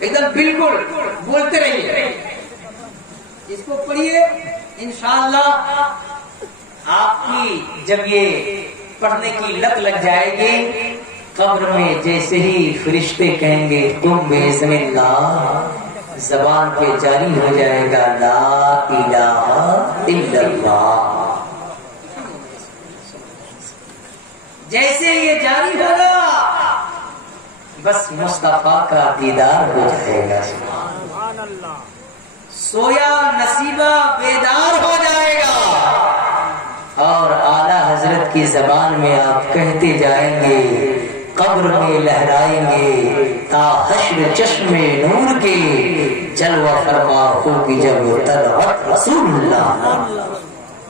ایک دم بالکل بولتے رہیے. اس کو پڑھیے انشاءاللہ آپ کی جب یہ پڑھنے کی لت لگ جائے گی قبر میں جیسے ہی فرشتے کہیں گے تم بسم اللہ زبان پہ جاری ہو جائے گا لا الہ الا اللہ. جیسے یہ جاری ہوگا بس مصطفیٰ کا دیدار ہو جائے گا. سبحان اللہ. سویا نصیبہ بیدار ہو جائے گا اور اعلیٰ حضرت کی زبان میں آپ کہتے جائیں گے قبر میں لہرائیں گے تا حشر چشم نور کے جلوہ فرما ہوگی جب طلعت رسول اللہ.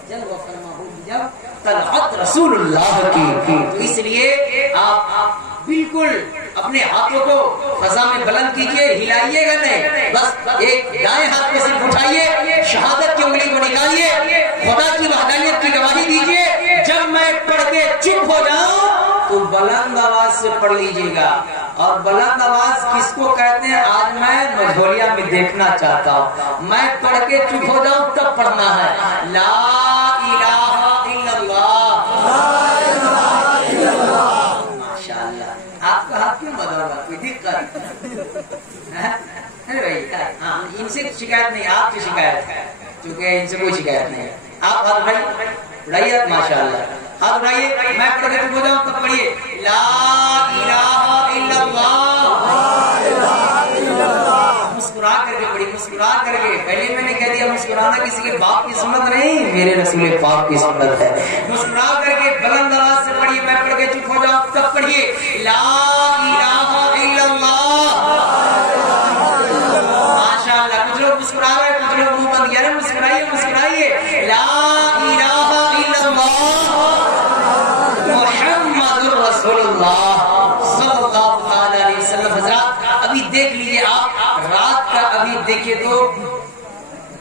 جلوہ فرما ہوگی جب طلعت رسول اللہ کی. اس لیے آپ بالکل اپنے ہاتھوں کو فضا میں بلند کیجئے, ہلائیے گا نہیں, بس ایک دائیں ہاتھ میں صرف اٹھائیے, شہادت کی انگلی کو نکالیے, خدا کی وحدانیت کی گواہی دیجئے. جب میں پڑھ کے چپ ہو جاؤں تو بلند آواز سے پڑھ لیجئے گا. اور بلند آواز کس کو کہتے ہیں آج میں مجھولیا میں دیکھنا چاہتا ہوں. میں پڑھ کے چپ ہو جاؤں تب پڑھنا ہے لا الہ الا اللہ. ماشاءاللہ. آپ کا ہاتھ کیوں بدل رہا, کوئی دقت؟ ہاں ان سے شکایت نہیں, آپ کی شکایت ہے, کیونکہ ان سے کوئی شکایت نہیں ہے. آپ ہاتھ اٹھائیے, ماشاءاللہ ہاتھ اٹھائیے. میں پڑھ کے چپ ہو جاؤں تب پڑھیے لا الہ الا اللہ. مسکرا کر کے پڑھی, مسکرا کر کے. پہلے میں نے کہہ دیا مسکرانا کسی کے باپ کی سنت نہیں, میرے رسول پاک کی سنت ہے. مسکرا کر کے بلند آواز سے پڑھیے. میں پڑھ کے چپ ہو جاؤں تب پڑھیے لا الہ الا اللہ. ماشاءاللہ. کچھ لوگ مسکرا رہے, کچھ لوگ منہ بند کیا رہے. مسکرائیے, مسکرائیے. لا الہ الا اللہ محمد رسول اللہ صلی اللہ علیہ وسلم. حضرات ابھی دیکھ لیجیے آپ, رات کا ابھی دیکھیے تو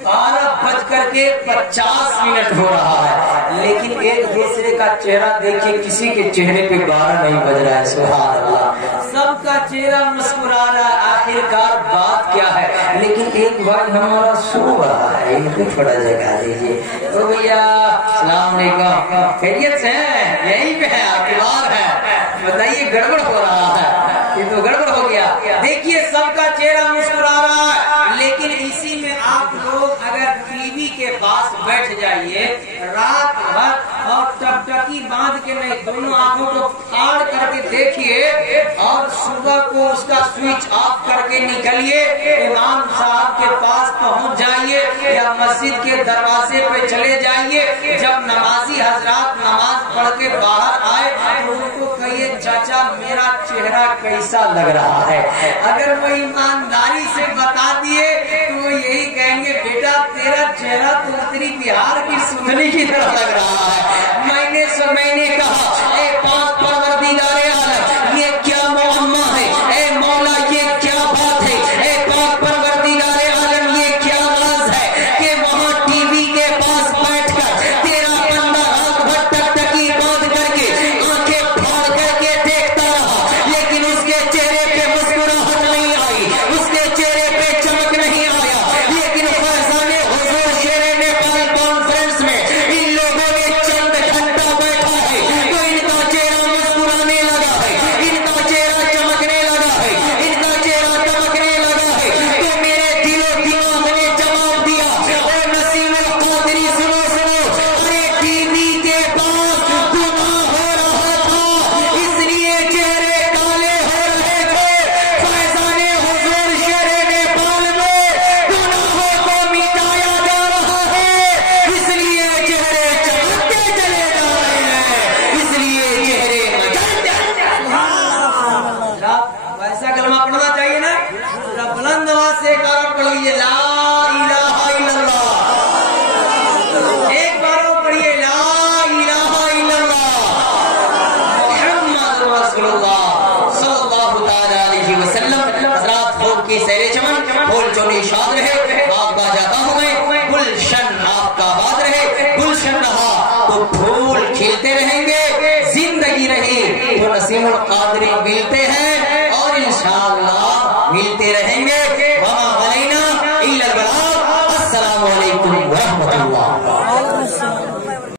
12:50 ہو رہا ہے, لیکن ایک دوسرے کا چہرہ دیکھیے, کسی کے چہرے پہ 12 نہیں بج رہا ہے. سبحان اللہ. سب کا چہرہ مسکرا رہا ہے. آخرکار بات کیا ہے, لیکن ایک بات ہمارا سو رہا ہے, ان کو تھوڑا جگہ دیجیے. تو بھیا السلام علیکم, خیریت سے ہیں؟ یہیں پہ ہے, اعتبار ہے, بتائیے گڑبڑ ہو رہا ہے, یہ تو گڑبڑ ہو گیا. دیکھیے سب کا چہرہ مسکرا رہا ہے, لیکن اسی میں آپ لوگ اگر ٹی وی کے پاس بیٹھ جائیے رات بھر اور ٹکٹکی باندھ کے نہیں, دونوں آنکھوں کو پھاڑ کر کے دیکھیے اور صبح کو اس کا سوئچ آف کر کے نکلیے, امام صاحب کے پاس پہنچ جائیے یا مسجد کے دروازے پہ چلے جائیے. جب نمازی حضرات نماز پڑھ کے باہر آئے تو ان کو کہیے چاچا میرا چہرہ کیسا لگ رہا ہے. اگر وہ ایمانداری سے بتا دیے تو وہ یہی کہیں گے بیٹا تیرا چہرہ تو اتری بہار کی سندری کی طرح لگ رہا ہے. میں نے کہا اے پاک پروردگار عالم یہ کیا معمہ ہے, اے مولا یہ کیا بات ہے, اے پاک پروردگار عالم یہ کیا راز ہے کہ وہاں ٹی وی کے پاس بیٹھ کر تیرا بندہ رات بھر ٹکٹکی باندھ کر کے آنکھیں پھاڑ کر کے دیکھتا رہا, لیکن اس کے چہرے پہ مسکراہٹ نہیں آئی, اس کے چہرے پہ چمک نہیں آیا. لیکن فیضان حضور شیر نیپال کانفرنس میں ان لوگوں نے چند گھنٹہ بیٹھا ہے تو ان کا چہرہ مسکرانے لگا ہے, ان کا چہرہ چمکنے لگا ہے, ان کا چہرہ چمکنے لگا ہے. تو میرے دل و دماغ نے جواب دیا, اے نسیم القادری سنو سنو, ارے ٹی وی کے پاس گناہ ہو رہا تھا اس لیے چہرے کالے ہو رہے تھے. فیضان حضور شیر نیپال میں گناہوں کو مٹایا جا رہا ہے, اس لیے چہرے چمکتے چلے جا رہے ہیں, اس لیے چہرے مجھتے. ویسا کلمہ پڑھنا چاہیے نا, بلند آواز سے ایک اور پڑھ لیجیے لا الہ الا اللہ. ایک بار اور پڑھیے لا الہ الا اللہ محمد رسول اللہ صلی اللہ تعالی علیہ وسلم. حضرات پھول کی سیر چمن, پھول چونی شاد رہے, آپ کا جاتا ہوں میں, گلشن آپ کا آباد رہے. گلشن رہا تو پھول کھلتے رہیں گے, زندگی رہی تو نسیم القادری ملتے ہیں اور انشاءاللہ ملتے رہیں گے۔ وما علینا الا البلاغ۔ السلام علیکم ورحمۃ اللہ۔